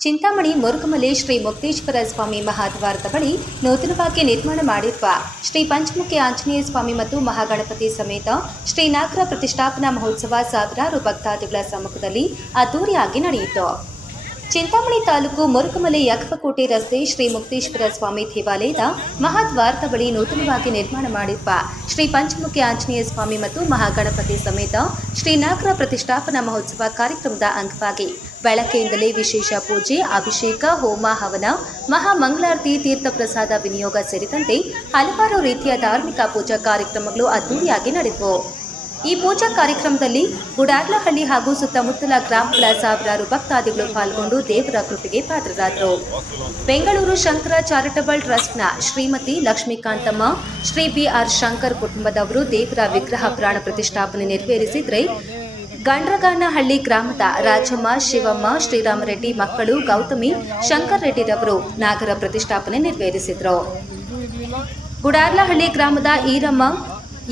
ಚಿಂತಾಮಣಿ ಮುರುಗಮಲೆ ಶ್ರೀ ಮುಕ್ತೇಶ್ವರ ಸ್ವಾಮಿ ಮಹಾದ್ವಾರದ ಬಳಿ ನೂತನವಾಗಿ ನಿರ್ಮಾಣ ಮಾಡಿರುವ ಶ್ರೀ ಪಂಚಮುಖಿ ಆಂಜನೇಯ ಸ್ವಾಮಿ ಮತ್ತು ಮಹಾಗಣಪತಿ ಸಮೇತ ಶ್ರೀ ನಾಗರ ಪ್ರತಿಷ್ಠಾಪನಾ ಮಹೋತ್ಸವ ಸಾವಿರಾರು ಭಕ್ತಾದಿಗಳ ಸಮ್ಮುಖದಲ್ಲಿ ಅದ್ದೂರಿಯಾಗಿ ನಡೆಯಿತು. ಚಿಂತಾಮಣಿ ತಾಲೂಕು ಮುರುಗಮಲೆ ಯಕಪಕೋಟೆ ರಸ್ತೆ ಶ್ರೀ ಮುಕ್ತೇಶ್ವರ ಸ್ವಾಮಿ ದೇವಾಲಯದ ಮಹಾದ್ವಾರದ ಬಳಿ ನೂತನವಾಗಿ ನಿರ್ಮಾಣ ಮಾಡಿರುವ ಶ್ರೀ ಪಂಚಮುಖಿ ಆಂಜನೇಯ ಸ್ವಾಮಿ ಮತ್ತು ಮಹಾಗಣಪತಿ ಸಮೇತ ಶ್ರೀ ನಾಗರ ಪ್ರತಿಷ್ಠಾಪನಾ ಮಹೋತ್ಸವ ಕಾರ್ಯಕ್ರಮದ ಅಂಗವಾಗಿ ಬೆಳಗ್ಗೆಯಿಂದಲೇ ವಿಶೇಷ ಪೂಜೆ, ಅಭಿಷೇಕ, ಹೋಮ, ಹವನ, ಮಹಾಮಂಗಳಾರತಿ, ತೀರ್ಥ ಪ್ರಸಾದ ವಿನಿಯೋಗ ಸೇರಿದಂತೆ ಹಲವಾರು ರೀತಿಯ ಧಾರ್ಮಿಕ ಪೂಜಾ ಕಾರ್ಯಕ್ರಮಗಳು ಅದ್ದೂರಿಯಾಗಿ ನಡೆದವು. ಈ ಪೂಜಾ ಕಾರ್ಯಕ್ರಮದಲ್ಲಿ ಗುಡಾರ್ಲಹಳ್ಳಿ ಹಾಗೂ ಸುತ್ತಮುತ್ತಲ ಗ್ರಾಮಗಳ ಸಾವಿರಾರು ಭಕ್ತಾದಿಗಳು ಪಾಲ್ಗೊಂಡು ದೇವರ ಕೃಪೆಗೆ ಪಾತ್ರರಾದರು. ಬೆಂಗಳೂರು ಶಂಕರ ಚಾರಿಟಬಲ್ ಟ್ರಸ್ಟ್ನ ಶ್ರೀಮತಿ ಲಕ್ಷ್ಮೀಕಾಂತಮ್ಮ, ಶ್ರೀ ಬಿ.ಆರ್. ಶಂಕರ್ ಕುಟುಂಬದವರು ದೇವರ ವಿಗ್ರಹ ಪ್ರಾಣ ಪ್ರತಿಷ್ಠಾಪನೆ ನೆರವೇರಿಸಿದರೆ, ಗಂಡ್ರಗಾನಹಳ್ಳಿ ಗ್ರಾಮದ ರಾಜಮ್ಮ, ಶಿವಮ್ಮ, ಶ್ರೀರಾಮರೆಡ್ಡಿ ಮಕ್ಕಳು ಗೌತಮಿ, ಶಂಕರ್ ರೆಡ್ಡಿರವರು ನಾಗರ ಪ್ರತಿಷ್ಠಾಪನೆ ನೆರವೇರಿಸಿದರು. ಗುಡಾರ್ಲಹಳ್ಳಿ ಗ್ರಾಮದ ಈರಮ್ಮ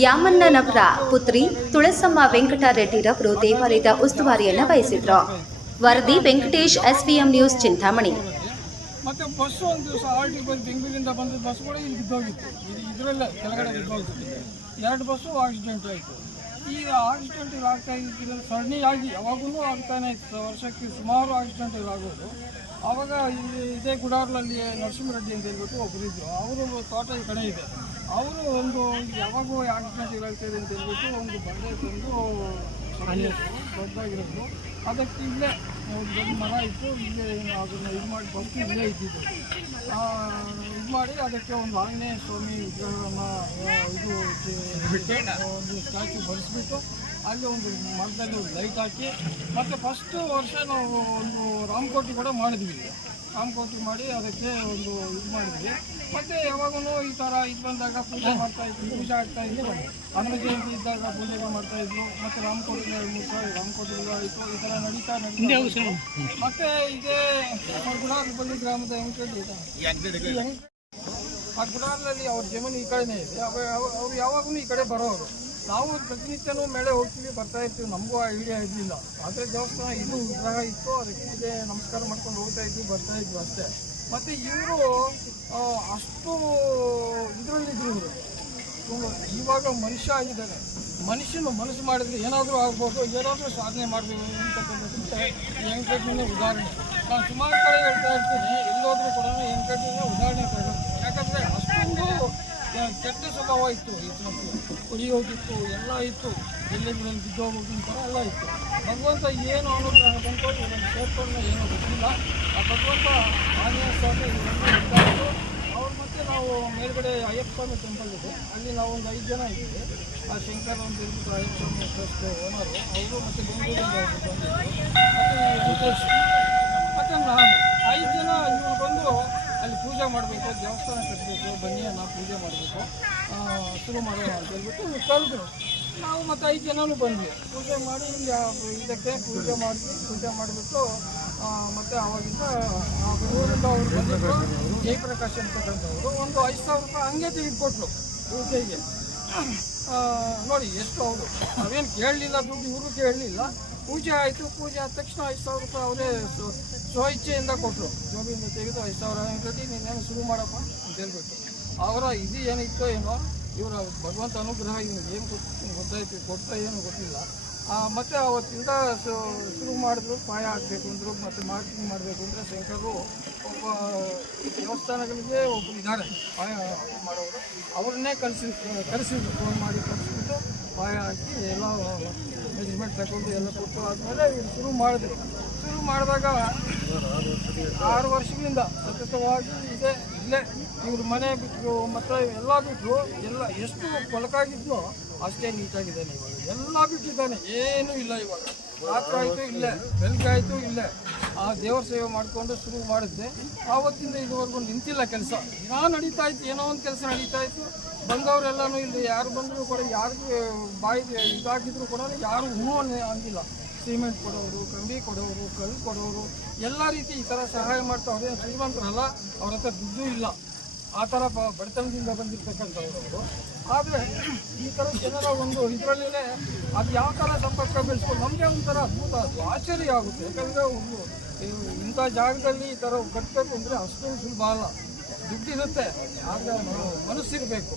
ಯಾಮಣ್ಣನವರ ಪುತ್ರಿ ತುಳಸಮ್ಮ ವೆಂಕಟರೆಡ್ಡಿರವರು ದೇವಾಲಯದ ಉಸ್ತುವಾರಿಯನ್ನು ವಹಿಸಿದ್ರು. ವರದಿ ವೆಂಕಟೇಶ್, SVM ನ್ಯೂಸ್, ಚಿಂತಾಮಣಿ. ಮತ್ತೆ ಬಸ್ ಒಂದು ದಿವಸ ಆರ್ಟಿ ಬಸ್ ಬೆಂಗಳೂರಿಂದ ಬಂದ ಬಸ್ ಕೂಡ ಇಲ್ಲಿ ಬಿದ್ದೋಗಿತ್ತು. ಇದರಲ್ಲೇ ಕೆಳಗಡೆ ಬಿದ್ದೋಗಿತ್ತು. 2 ಬಸ್ಸು ಆಕ್ಸಿಡೆಂಟ್ ಆಯಿತು. ಈ ಆಕ್ಸಿಡೆಂಟ್ ಆಗ್ತಾ ಇದ್ದಿಲ್ಲ, ಸರಣಿಯಾಗಿ ಯಾವಾಗೂ ಆಗ್ತಾನೆ ಇತ್ತು. ವರ್ಷಕ್ಕೆ ಸುಮಾರು ಆಕ್ಸಿಡೆಂಟ್ ಆಗೋದು. ಆವಾಗ ಇಲ್ಲಿ ಇದೇ ಗುಡಾರ್ಲಲ್ಲಿ ನರಸಿಂಹರೆಡ್ಡಿ ಅಂತ ಹೇಳ್ಬಿಟ್ಟು ಒಬ್ಬರಿದ್ದರು. ಅವರು ತೋಟ ಈ ಕಡೆ ಇದೆ. ಅವರು ಒಂದು ಯಾವಾಗೂ ಆಕ್ಸಿಡೆಂಟ್ ಆಗ್ತಾಯಿದೆ ಅಂತ ಹೇಳ್ಬಿಟ್ಟು ಒಂದು ಬಂಡೆ ತಂದು ದೊಡ್ಡದಾಗಿರೋದು, ಅದಕ್ಕೆ ಇಲ್ಲೇ ಒಂದು ದೊಡ್ಡ ಮರ ಇತ್ತು. ಇಲ್ಲೇ ಅದನ್ನು ಇದು ಮಾಡಿ ಬಂದು ಇಲ್ಲೇ ಇದ್ದಿದ್ದು. ಇದು ಮಾಡಿ ಅದಕ್ಕೆ ಒಂದು ಆಂಜನೇಯ ಸ್ವಾಮಿ ವಿಗ್ರಹವನ್ನು ಒಂದು ಸ್ಟ್ಯಾಚು ಬರೆಸ್ಬಿಟ್ಟು ಅಲ್ಲಿ ಒಂದು ಮರದಲ್ಲಿ ಒಂದು ಲೈಟ್ ಹಾಕಿ, ಮತ್ತು ಫಸ್ಟು ವರ್ಷ ನಾವು ಒಂದು ರಾಮಕೋಟಿ ಕೂಡ ಮಾಡಿದ್ವಿ. ರಾಮಕೋಟಿ ಮಾಡಿ ಅದಕ್ಕೆ ಒಂದು ಇದು ಮಾಡಿದ್ವಿ. ಮತ್ತು ಯಾವಾಗೂ ಈ ಥರ ಇದು ಬಂದಾಗ ಪೂಜೆ ಮಾಡ್ತಾಯಿದ್ವಿ, ಪೂಜೆ ಆಗ್ತಾಯಿದ್ವಿ. ಹನುಮ ಜಯಂತಿ ಇದ್ದಾಗ ಪೂಜೆಗಳು ಮಾಡ್ತಾಯಿದ್ರು. ಮತ್ತು ರಾಮಕೋಟಿ 2-3 ಸಾವಿರ ರಾಮಕೋಟಿಗಳು ಆಯಿತು. ಈ ಥರ ನಡೀತಾ. ಮತ್ತು ಇದೇ ಗುಡಾರ್ಲಹಳ್ಳಿ ಗ್ರಾಮದ ಹೆಂಗೆ ಆ ಗುಡಾರ್ಲಲ್ಲಿ ಅವ್ರ ಜಮೀನು ಈ ಕಡೆನೇ ಇದೆ. ಅವರು ಯಾವಾಗೂ ಈ ಕಡೆ ಬರೋರು. ನಾವು ಪ್ರತಿನಿತ್ಯನೂ ಮೇಳೆ ಹೋಗ್ತೀವಿ, ಬರ್ತಾ ಇರ್ತೀವಿ. ನಮಗೂ ಆ ಐಡಿಯಾ ಇರಲಿಲ್ಲ. ಆದರೆ ದೇವಸ್ಥಾನ ಇದು ವಿಗ್ರಹ ಇತ್ತು, ಅದಕ್ಕೆ ನಮಸ್ಕಾರ ಮಾಡ್ಕೊಂಡು ಹೋಗ್ತಾ ಇದ್ವಿ, ಬರ್ತಾ ಇದ್ವಿ ಅಷ್ಟೇ. ಮತ್ತು ಇವರು ಅಷ್ಟು ಇದರಲ್ಲಿದ್ರು. ಇವರು ಇವಾಗ ಮನುಷ್ಯ ಆಗಿದ್ದಾನೆ. ಮನುಷ್ಯನು ಮನಸ್ಸು ಮಾಡಿದ್ರೆ ಏನಾದರೂ ಆಗ್ಬೋದು, ಏನಾದರೂ ಸಾಧನೆ ಮಾಡಬೇಕು ಅಂತಕ್ಕಂಥದ್ದಕ್ಕೆ ವೆಂಕಟೇಶನೇ ಉದಾಹರಣೆ. ನಾನು ಸುಮಾರು ಕಡೆ ಹೇಳ್ತಾ ಇರ್ತೀನಿ, ಎಲ್ಲೋದ್ರೂ ಕೂಡ ವೆಂಕಟೇಶನೇ ಉದಾಹರಣೆ ತಗೋದು. ಯಾಕಂದರೆ ಅಷ್ಟೊಂದು ಕೆಟ್ಟ ಸ್ವಭಾವ ಇತ್ತು. ಕುಡಿಯೋಗಿತ್ತು, ಎಲ್ಲ ಇತ್ತು. ಎಲ್ಲೆಲ್ಲಿ ಬಿದ್ದೋಗೋಗಿನ ಥರ ಎಲ್ಲ ಇತ್ತು. ಭಗವಂತ ಏನು ಅನ್ನೋದು ನನಗೆ ಬಂದ್ಕೊಂಡು ಇದನ್ನು ಸೇರ್ಕೊಂಡು ಏನೋ ಗೊತ್ತಿಲ್ಲ. ಆ ಭಗವಂತ ಆಂಜನೇಯ ಸ್ವಾಮಿ ಇದ್ದಾಯಿತು. ಅವ್ರು ಮತ್ತು ನಾವು ಮೇಲ್ಗಡೆ ಅಯ್ಯಪ್ಪ ಸ್ವಾಮಿ ಟೆಂಪಲ್ ಇದೆ, ಅಲ್ಲಿ ನಾವು ಒಂದು 5 ಜನ ಇದ್ದೀವಿ. ಆ ಶಂಕರ್ ಅಂತ ಹೇಳ್ಬಿಟ್ಟು ಅಯ್ಯಪ್ಪ ಸ್ವಾಮಿ ಟ್ರಸ್ಟ್ ಓನರು ಅವರು, ಮತ್ತು ಬೆಂಗಳೂರಿಂದ ಬಂದಿದ್ದರು, ಮತ್ತು ನಾನು 5 ಜನ ಇವರು ಬಂದು ಅಲ್ಲಿ ಪೂಜೆ ಮಾಡಬೇಕು, ದೇವಸ್ಥಾನ ಕಟ್ಟಬೇಕು, ಬನ್ನಿ ನಾವು ಪೂಜೆ ಮಾಡಬೇಕು, ಶುರು ಮಾಡೋಣ ಅಂತ ಹೇಳ್ಬಿಟ್ಟು ಕರೆದ್ರು. ನಾವು ಮತ್ತು 5 ಜನನೂ ಬಂದ್ವಿ. ಪೂಜೆ ಮಾಡಿ ಇದಕ್ಕೆ ಪೂಜೆ ಮಾಡಿಬಿಟ್ಟು ಮತ್ತು ಆವಾಗಿಂದ ಬೆಂಗಳೂರಿಂದ ಅವ್ರು ಬಂದಿದ್ದರು. ಜಯಪ್ರಕಾಶ್ ಅಂತಕ್ಕಂಥವ್ರು ಒಂದು 5,000 ರೂಪಾಯಿ ಹಂಗೆ ತೆಗೆದುಕೊಟ್ರು ಪೂಜೆಗೆ. ನೋಡಿ ಎಷ್ಟು ಅವರು ನಾವೇನು ಕೇಳಲಿಲ್ಲ, ದುಡ್ಡು ಇವರು ಕೇಳಲಿಲ್ಲ. ಪೂಜೆ ಆಯಿತು. ಪೂಜೆ ಆದ ತಕ್ಷಣ 5,000 ರೂಪಾಯಿ ಅವರೇ ಸ್ವಇಚ್ಛೆಯಿಂದ ಕೊಟ್ಟರು. ಜೋಬಿಯಿಂದ ತೆಗೆದು 5,000 ಕಟ್ಟಿ ನೀನೇನು ಶುರು ಮಾಡಪ್ಪ ಅಂತ ಹೇಳ್ಬಿಟ್ಟು. ಅವರ ಇದು ಏನಿತ್ತೋ ಏನೋ, ಇವರ ಭಗವಂತ ಅನುಗ್ರಹ ಇವನಿಗೆ ಏನು ಗೊತ್ತಾಯ್ತು, ಕೊಡ್ತಾ ಏನು ಗೊತ್ತಿಲ್ಲ. ಮತ್ತು ಅವತ್ತಿಂದ ಶುರು ಮಾಡಿದ್ರು. ಪಾಯ ಹಾಕಬೇಕು ಅಂದರು, ಮತ್ತು ಮಾರ್ಕೆಟಿಂಗ್ ಮಾಡಬೇಕು ಅಂದರೆ ಶಂಕರು ಒಬ್ಬ ದೇವಸ್ಥಾನಗಳಿಗೆ ಒಬ್ಬರು ಇದ್ದಾರೆ ಪಾಯ ಮಾಡೋರು. ಅವ್ರನ್ನೇ ಕರೆಸಿದ್ರು, ಫೋನ್ ಮಾಡಿ ಕರೆಸಿಬಿಟ್ಟು ಪಾಯ ಹಾಕಿ ಎಲ್ಲ ಮೆಜರ್ಮೆಂಟ್ ತಗೊಂಡು ಎಲ್ಲ ಕೊಟ್ಟು ಆದಮೇಲೆ ಇವರು ಶುರು ಮಾಡಿದ್ರು. ಶುರು ಮಾಡಿದಾಗ 6 ವರ್ಷಗಳಿಂದ ಸತತವಾಗಿ ಇಲ್ಲೇ ಇವ್ರ ಮನೆ ಬಿಟ್ಟರು, ಮತ್ತು ಎಲ್ಲ ಬಿಟ್ಟರು. ಎಲ್ಲ ಎಷ್ಟು ಕೊಳಕಾಗಿದ್ನೋ ಅಷ್ಟೇ ನೀಟಾಗಿದ್ದಾನೆ ಇವಾಗ. ಎಲ್ಲ ಬಿಟ್ಟಿದ್ದಾನೆ, ಏನೂ ಇಲ್ಲ ಇವಾಗ. ರಾತ್ರಿ ಆಯಿತು ಇಲ್ಲೇ, ಬೆಳಗ್ಗೆ ಆಯಿತು ಇಲ್ಲೇ. ಆ ದೇವ್ರ ಸೇವೆ ಮಾಡಿಕೊಂಡು ಶುರು ಮಾಡಿದ್ದೆ. ಆವತ್ತಿಂದ ಇದುವರೆಗೂ ನಿಂತಿಲ್ಲ ಕೆಲಸ. ಏನೋ ನಡೀತಾ ಇತ್ತು, ಏನೋ ಒಂದು ಕೆಲಸ ನಡೀತಾ ಇತ್ತು. ಬಂದವರೆಲ್ಲನೂ ಇಲ್ಲಿ ಯಾರು ಬಂದರೂ ಕೂಡ, ಯಾರಿಗೆ ಬಾಯಿಗೆ ಇದಾಗಿದ್ರು ಕೂಡ ಯಾರು ಹೂ ಅಂದಿಲ್ಲ. ಸಿಮೆಂಟ್ ಕೊಡೋರು, ಕಂಬಿ ಕೊಡೋರು, ಕಲ್ಲು ಕೊಡೋರು, ಎಲ್ಲ ರೀತಿ ಈ ಥರ ಸಹಾಯ ಮಾಡ್ತಾ. ಅವ್ರೇನು ಶ್ರೀಮಂತರಲ್ಲ, ಅವ್ರ ಹತ್ರ ದುಡ್ಡು ಇಲ್ಲ. ಆ ಥರ ಬಡತನದಿಂದ ಬಂದಿರತಕ್ಕಂಥವ್ರು. ಆದರೆ ಈ ಥರ ಜನರ ಒಂದು ಇದರಲ್ಲೇ ಅದು ಯಾವ ಥರ ಸಂಪರ್ಕ ಬೆಳೆಸ್ಕೊಂಡು ನಮಗೆ ಒಂಥರ ಅದ್ಭುತ, ಅದು ಆಶ್ಚರ್ಯ ಆಗುತ್ತೆ. ಯಾಕಂದರೆ ಒಂದು ಇಂಥ ಜಾಗದಲ್ಲಿ ಈ ಥರ ಕಟ್ಟಬೇಕು ಅಂದರೆ ಅಷ್ಟೊಂದು ಸುಲಭ ಅಲ್ಲ. ದುಡ್ಡಿರುತ್ತೆ, ಆದರೆ ಮನಸ್ಸಿರಬೇಕು.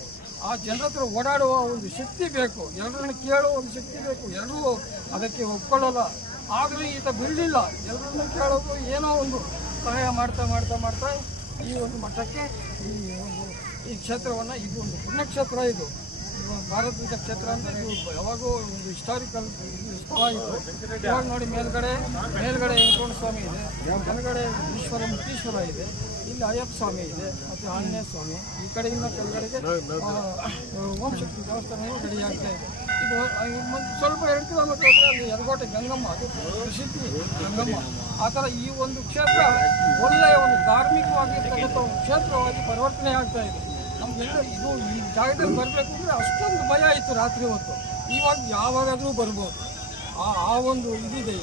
ಆ ಜನರ ಹತ್ರ ಓಡಾಡುವ ಒಂದು ಶಕ್ತಿ ಬೇಕು, ಎಲ್ಲರನ್ನ ಕೇಳುವ ಒಂದು ಶಕ್ತಿ ಬೇಕು. ಎಲ್ಲರೂ ಅದಕ್ಕೆ ಒಪ್ಕೊಳ್ಳಲ್ಲ. ಆದರೆ ಈತ ಬಿಡಲಿಲ್ಲ, ಎಲ್ಲರನ್ನ ಕೇಳೋದು, ಏನೋ ಒಂದು ಸಹಾಯ ಮಾಡ್ತಾ ಮಾಡ್ತಾ ಮಾಡ್ತಾ ಈ ಒಂದು ಮಟ್ಟಕ್ಕೆ ಈ ಕ್ಷೇತ್ರವನ್ನು, ಇದು ಒಂದು ಪುಣ್ಯಕ್ಷೇತ್ರ. ಇದು ಭಾರತದ ಕ್ಷೇತ್ರ ಅಂತ ಇದು ಯಾವಾಗೂ ಒಂದು ಹಿಸ್ಟಾರಿಕಲ್ ಸ್ಥಳ ಇದು. ಇವಾಗ ನೋಡಿ ಮೇಲ್ಗಡೆ ವೆಂಕಟರಮಣ ಸ್ವಾಮಿ ಇದೆ, ಕೆಳಗಡೆ ಮುಕ್ತೀಶ್ವರ ಇದೆ, ಇಲ್ಲಿ ಅಯ್ಯಪ್ಪ ಸ್ವಾಮಿ ಇದೆ ಮತ್ತು ಆಂಜನೇಯ ಸ್ವಾಮಿ. ಈ ಕಡೆಯಿಂದ ಕೆಳಗಡೆಗೆ ಓಂ ಶಕ್ತಿ ದೇವಸ್ಥಾನ ರೆಡಿ ಆಗ್ತಾ ಇದೆ. ಇದು ಸ್ವಲ್ಪ 2 ಕಿಲೋಮೀಟರ್ ಹೋದರೆ ಅಲ್ಲಿ ಯರಗೋಟೆ ಗಂಗಮ್ಮ, ಅದು ಪ್ರಸಿದ್ಧಿ ಗಂಗಮ್ಮ. ಆ ಥರ ಈ ಒಂದು ಕ್ಷೇತ್ರ ಒಳ್ಳೆಯ ಒಂದು ಧಾರ್ಮಿಕವಾಗಿರ್ತಕ್ಕಂಥ ಒಂದು ಕ್ಷೇತ್ರವಾಗಿ ಪರಿವರ್ತನೆ ಆಗ್ತಾ ಇದೆ. ನಮಗೆಲ್ಲ ಇದು ಈ ಜಾಗದಲ್ಲಿ ಬರಬೇಕು ಅಂದರೆ ಅಷ್ಟೊಂದು ಭಯ ಇತ್ತು ರಾತ್ರಿ ಹೊತ್ತು. ಇವಾಗ ಯಾವಾಗಾದರೂ ಬರ್ಬೋದು, ಆ ಒಂದು ಇದಿದೆ.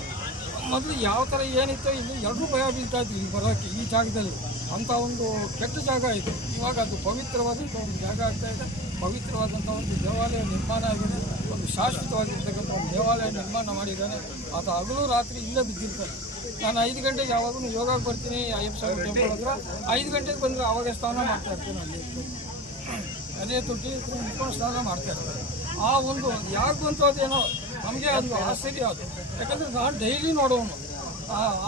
ಮೊದಲು ಯಾವ ಥರ ಏನಿತ್ತು, ಇಲ್ಲಿ ಎಲ್ಲರೂ ಭಯ ಬೀಳ್ತಾ ಇದ್ರು ಇಲ್ಲಿ ಬರೋಕ್ಕೆ. ಈ ಜಾಗದಲ್ಲಿ ಅಂಥ ಒಂದು ಕೆಟ್ಟ ಜಾಗ ಇದು. ಇವಾಗ ಅದು ಪವಿತ್ರವಾದಂಥ ಒಂದು ಜಾಗ ಆಗ್ತಾ ಇದೆ. ಪವಿತ್ರವಾದಂಥ ಒಂದು ದೇವಾಲಯ ನಿರ್ಮಾಣ ಆಗಿದೆ. ಒಂದು ಶಾಶ್ವತವಾಗಿರ್ತಕ್ಕಂಥ ಒಂದು ದೇವಾಲಯ ನಿರ್ಮಾಣ ಮಾಡಿದ್ದಾನೆ. ಆತ ಹಗಲು ರಾತ್ರಿ ಇಲ್ಲೇ ಬಿದ್ದಿರ್ತಾನೆ. ನಾನು 5 ಗಂಟೆಗೆ ಯಾವಾಗಲೂ ಯೋಗಕ್ಕೆ ಬರ್ತೀನಿ ಅಯ್ಯಪ್ಪ ಸ್ವಾಮಿ ಟೆಂಪಲ್ ಹತ್ರ. 5 ಗಂಟೆಗೆ ಬಂದರೆ ಆವಾಗ ಸ್ನಾನ ಮಾಡ್ತಾ ಇರ್ತೀನಿ. ಅಲ್ಲಿ ಅದೇ ತೊಟ್ಟಿ ನಿಂತ್ಕೊಂಡು ಸ್ನಾನ ಮಾಡ್ತಾ ಇರ್ತಾರೆ. ಆ ಒಂದು ಯಾಕೆ ಬಂತು ಅದೇನೋ ನಮಗೆ ಅದು ಆಶ್ಚರ್ಯ ಅದು. ಯಾಕಂದರೆ ನಾನು ಡೈಲಿ ನೋಡೋನು.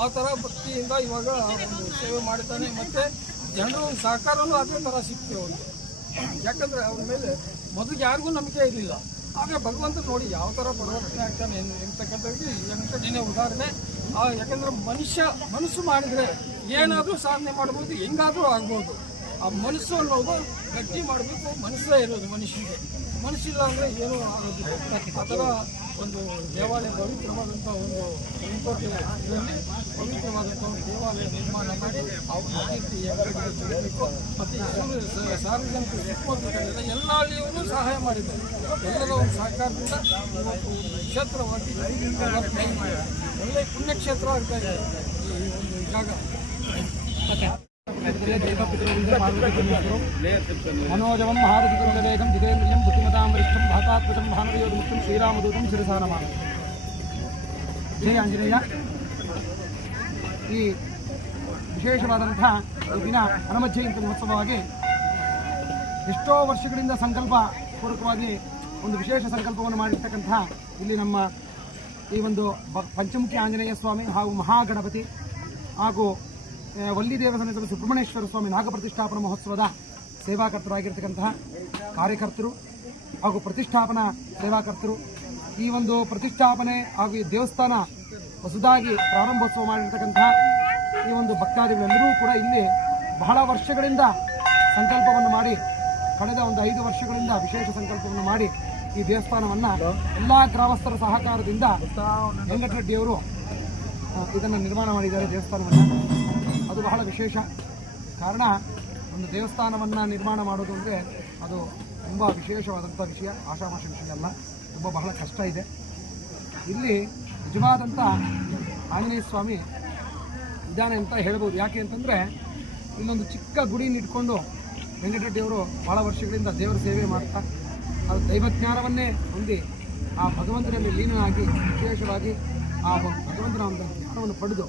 ಆ ಥರ ಭಕ್ತಿಯಿಂದ ಇವಾಗ ಒಂದು ಸೇವೆ ಮಾಡ್ತಾನೆ. ಮತ್ತು ಜನರು ಒಂದು ಸಹಕಾರನೂ ಅದೇ ಥರ ಸಿಗ್ತೇವೆ ಅವ್ರಿಗೆ. ಯಾಕಂದರೆ ಅವ್ರ ಮೇಲೆ ಮೊದಲಿಗೆ ಯಾರಿಗೂ ನಂಬಿಕೆ ಇರಲಿಲ್ಲ. ಆದರೆ ಭಗವಂತ ನೋಡಿ ಯಾವ ಥರ ಪರಿವರ್ತನೆ ಆಗ್ತಾನೆ ಎಂತಕ್ಕಂಥವ್ರಿಗೆ ವೆಂಕಟನೇ ಉದಾಹರಣೆ. ಯಾಕಂದರೆ ಮನಸ್ಸು ಮಾಡಿದರೆ ಏನಾದರೂ ಸಾಧನೆ ಮಾಡ್ಬೋದು, ಹೆಂಗಾದರೂ ಆಗ್ಬೋದು. ಆ ಮನಸ್ಸು ಅನ್ನೋದು ಗಟ್ಟಿ ಮಾಡಬೇಕು. ಮನಸ್ಸೇ ಇರೋದು ಮನುಷ್ಯನಿಗೆ. ಮನಸ್ಸಿಲ್ಲ ಅಂದರೆ ಏನೂ ಆಗೋದಿಲ್ಲ. ಆ ಥರ ಒಂದು ದೇವಾಲಯ, ಪವಿತ್ರವಾದಂಥ ಒಂದು ಇದರಲ್ಲಿ ಪವಿತ್ರವಾದಂಥ ಒಂದು ದೇವಾಲಯ ನಿರ್ಮಾಣ ಮಾಡಿ ಮತ್ತು ಸಾರ್ವಜನಿಕರು ಸುತ್ತಮುತ್ತಲೆಲ್ಲ ಎಲ್ಲ ಹಳ್ಳಿಯವರು ಸಹಾಯ ಮಾಡಿದ್ದಾರೆ. ಎಲ್ಲರ ಒಂದು ಸಹಕಾರದಿಂದ ಇವತ್ತು ಕ್ಷೇತ್ರವಾಗಿ ಒಳ್ಳೆಯ ಪುಣ್ಯಕ್ಷೇತ್ರ ಆಗ್ತಾ ಇದೆ ಈ ಒಂದು ಜಾಗ. मनोजवं महारथिकं जितेन्द्रियं बुद्धिमतां वरिष्ठं भातात्मजं भानुयोगमुक्तं ಶ್ರೀರಾಮದೂತಂ ಶಿರಸಾ ನಮಾಮಿ. ಜಯ ಆಂಜನೇಯ. ಈ ವಿಶೇಷವಾದಂಥ ಈ ದಿನ ಹನುಮ ಜಯಂತಿ ಮಹೋತ್ಸವವಾಗಿ ಎಷ್ಟೋ ವರ್ಷಗಳಿಂದ ಸಂಕಲ್ಪ ಪೂರ್ವಕವಾಗಿ ಒಂದು ವಿಶೇಷ ಸಂಕಲ್ಪವನ್ನು ಮಾಡಿರ್ತಕ್ಕಂಥ ಇಲ್ಲಿ ನಮ್ಮ ಈ ಒಂದು ಪಂಚಮುಖಿ ಆಂಜನೇಯ ಸ್ವಾಮಿ ಹಾಗೂ ಮಹಾಗಣಪತಿ ಹಾಗೂ ವಲ್ಲಿದೇವ ಸಮೇತ ಸುಬ್ರಹ್ಮಣ್ಯೇಶ್ವರ ಸ್ವಾಮಿ ನಾಗಪ್ರತಿಷ್ಠಾಪನಾ ಮಹೋತ್ಸವದ ಸೇವಾಕರ್ತರಾಗಿರ್ತಕ್ಕಂತಹ ಕಾರ್ಯಕರ್ತರು ಹಾಗೂ ಪ್ರತಿಷ್ಠಾಪನಾ ಸೇವಾಕರ್ತರು, ಈ ಒಂದು ಪ್ರತಿಷ್ಠಾಪನೆ ಹಾಗೂ ಈ ದೇವಸ್ಥಾನ ಹೊಸದಾಗಿ ಪ್ರಾರಂಭೋತ್ಸವ ಮಾಡಿರ್ತಕ್ಕಂತಹ ಈ ಒಂದು ಭಕ್ತಾದಿಗಳೆಲ್ಲರೂ ಕೂಡ ಇಲ್ಲಿ ಬಹಳ ವರ್ಷಗಳಿಂದ ಸಂಕಲ್ಪವನ್ನು ಮಾಡಿ, ಕಳೆದ ಒಂದು 5 ವರ್ಷಗಳಿಂದ ವಿಶೇಷ ಸಂಕಲ್ಪವನ್ನು ಮಾಡಿ ಈ ದೇವಸ್ಥಾನವನ್ನು ಎಲ್ಲ ಗ್ರಾಮಸ್ಥರ ಸಹಕಾರದಿಂದ ವೆಂಕಟರೆಡ್ಡಿಯವರು ಇದನ್ನು ನಿರ್ಮಾಣ ಮಾಡಿದ್ದಾರೆ. ದೇವಸ್ಥಾನವನ್ನು ಅದು ಬಹಳ ವಿಶೇಷ. ಕಾರಣ, ಒಂದು ದೇವಸ್ಥಾನವನ್ನು ನಿರ್ಮಾಣ ಮಾಡೋದು ಅಂದರೆ ಅದು ತುಂಬ ವಿಶೇಷವಾದಂಥ ವಿಷಯ, ಆಷಾಮಾಷ ವಿಷಯ ಅಲ್ಲ. ತುಂಬ ಬಹಳ ಕಷ್ಟ ಇದೆ. ಇಲ್ಲಿ ನಿಜವಾದಂಥ ಆಂಜನೇಯ ಸ್ವಾಮಿ ಇದ್ದಾನೆ ಅಂತ ಹೇಳ್ಬೋದು. ಯಾಕೆ ಅಂತಂದರೆ ಇಲ್ಲೊಂದು ಚಿಕ್ಕ ಗುಡಿಯನ್ನು ಇಟ್ಕೊಂಡು ವೆಂಕಟರೆಡ್ಡಿಯವರು ಭಾಳ ವರ್ಷಗಳಿಂದ ದೇವರ ಸೇವೆ ಮಾಡ್ತಾ ಅದು ದೈವಜ್ಞಾನವನ್ನೇ ಹೊಂದಿ ಆ ಭಗವಂತನಲ್ಲಿ ಲೀನನಾಗಿ ವಿಶೇಷವಾಗಿ ಆ ಭಗವಂತನ ಒಂದು ಜ್ಞಾನವನ್ನು ಪಡೆದು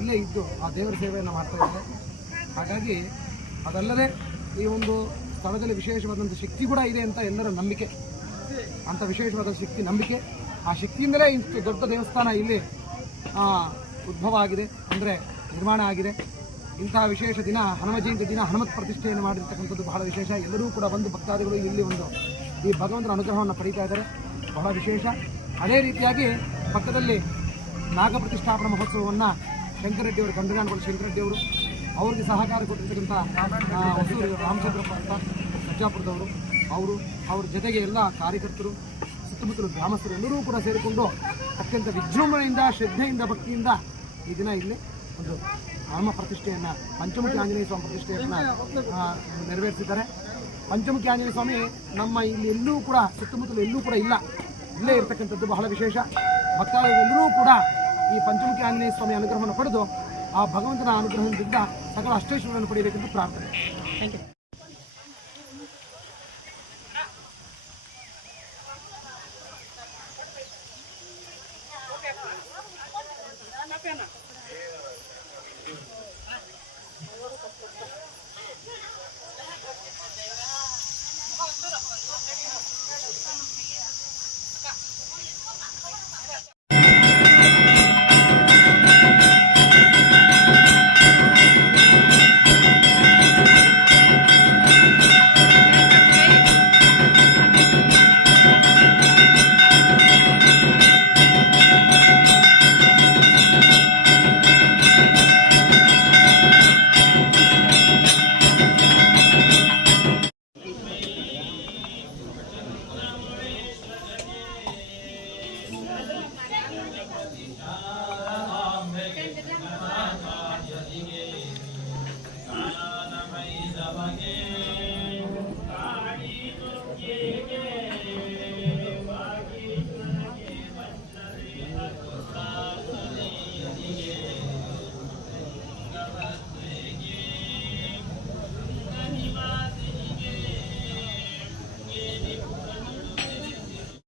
ಇಲ್ಲೇ ಇದ್ದು ಆ ದೇವರ ಸೇವೆಯನ್ನು ಮಾಡ್ತಾ ಇದ್ದಾರೆ. ಹಾಗಾಗಿ ಅದಲ್ಲದೆ ಈ ಒಂದು ಸ್ಥಳದಲ್ಲಿ ವಿಶೇಷವಾದಂಥ ಶಕ್ತಿ ಕೂಡ ಇದೆ ಅಂತ ಎಲ್ಲರ ನಂಬಿಕೆ. ಅಂಥ ವಿಶೇಷವಾದ ಶಕ್ತಿ, ನಂಬಿಕೆ, ಆ ಶಕ್ತಿಯಿಂದಲೇ ಇಷ್ಟು ದೊಡ್ಡ ದೇವಸ್ಥಾನ ಇಲ್ಲಿ ಉದ್ಭವ ಆಗಿದೆ, ಅಂದರೆ ನಿರ್ಮಾಣ ಆಗಿದೆ. ಇಂತಹ ವಿಶೇಷ ದಿನ ಹನುಮ ಜಯಂತಿ ದಿನ ಹನುಮತ್ ಪ್ರತಿಷ್ಠೆಯನ್ನು ಮಾಡಿರ್ತಕ್ಕಂಥದ್ದು ಬಹಳ ವಿಶೇಷ. ಎಲ್ಲರೂ ಕೂಡ ಬಂದು ಭಕ್ತಾದಿಗಳು ಇಲ್ಲಿ ಒಂದು ಈ ಭಗವಂತನ ಅನುಗ್ರಹವನ್ನು ಪಡೀತಾ ಇದ್ದಾರೆ, ಬಹಳ ವಿಶೇಷ. ಅದೇ ರೀತಿಯಾಗಿ ಪಕ್ಕದಲ್ಲಿ ನಾಗ ಪ್ರತಿಷ್ಠಾಪನಾ ಮಹೋತ್ಸವವನ್ನು ಶಂಕರರೆಡ್ಡಿಯವರು, ಗಂಡಗಾನಗಳು ಶಂಕರರೆಡ್ಡಿಯವರು, ಅವ್ರಿಗೆ ಸಹಕಾರ ಕೊಟ್ಟಿರ್ತಕ್ಕಂಥ ಹೊಸೂರು ರಾಮಚಂದ್ರಪ್ಪ ಅಂತ ಸರ್ಜಾಪುರದವರು, ಅವ್ರ ಜೊತೆಗೆ ಎಲ್ಲ ಕಾರ್ಯಕರ್ತರು, ಸುತ್ತಮುತ್ತಲ ಗ್ರಾಮಸ್ಥರು ಎಲ್ಲರೂ ಕೂಡ ಸೇರಿಕೊಂಡು ಅತ್ಯಂತ ವಿಜೃಂಭಣೆಯಿಂದ, ಶ್ರದ್ಧೆಯಿಂದ, ಭಕ್ತಿಯಿಂದ ಈ ದಿನ ಇಲ್ಲಿ ಒಂದು ಹನುಮ ಪ್ರತಿಷ್ಠೆಯನ್ನು, ಪಂಚಮುಖಿ ಆಂಜನೇಯ ಸ್ವಾಮಿ ಪ್ರತಿಷ್ಠೆಯನ್ನು ನೆರವೇರಿಸಿದ್ದಾರೆ. ಪಂಚಮುಖಿ ಆಂಜನೇಯ ಸ್ವಾಮಿ ನಮ್ಮ ಇಲ್ಲಿ ಎಲ್ಲೂ ಕೂಡ ಸುತ್ತಮುತ್ತಲು ಎಲ್ಲೂ ಕೂಡ ಇಲ್ಲ, ಇಲ್ಲೇ ಇರತಕ್ಕಂಥದ್ದು ಬಹಳ ವಿಶೇಷ. ಭಕ್ತಾದಿಗಳೆಲ್ಲರೂ ಕೂಡ ಈ ಪಂಚಮುಖಿ ಆಂಜನೇಯ ಸ್ವಾಮಿ ಅನುಗ್ರಹವನ್ನು ಪಡೆದು ಆ ಭಗವಂತನ ಅನುಗ್ರಹದಿಂದ ಸಕಲ ಅಷ್ಟೈಶ್ವರ್ಯವನ್ನು ಪಡೆಯಬೇಕೆಂದು ಪ್ರಾರ್ಥನೆ. Thank you. 10 ಲಕ್ಷ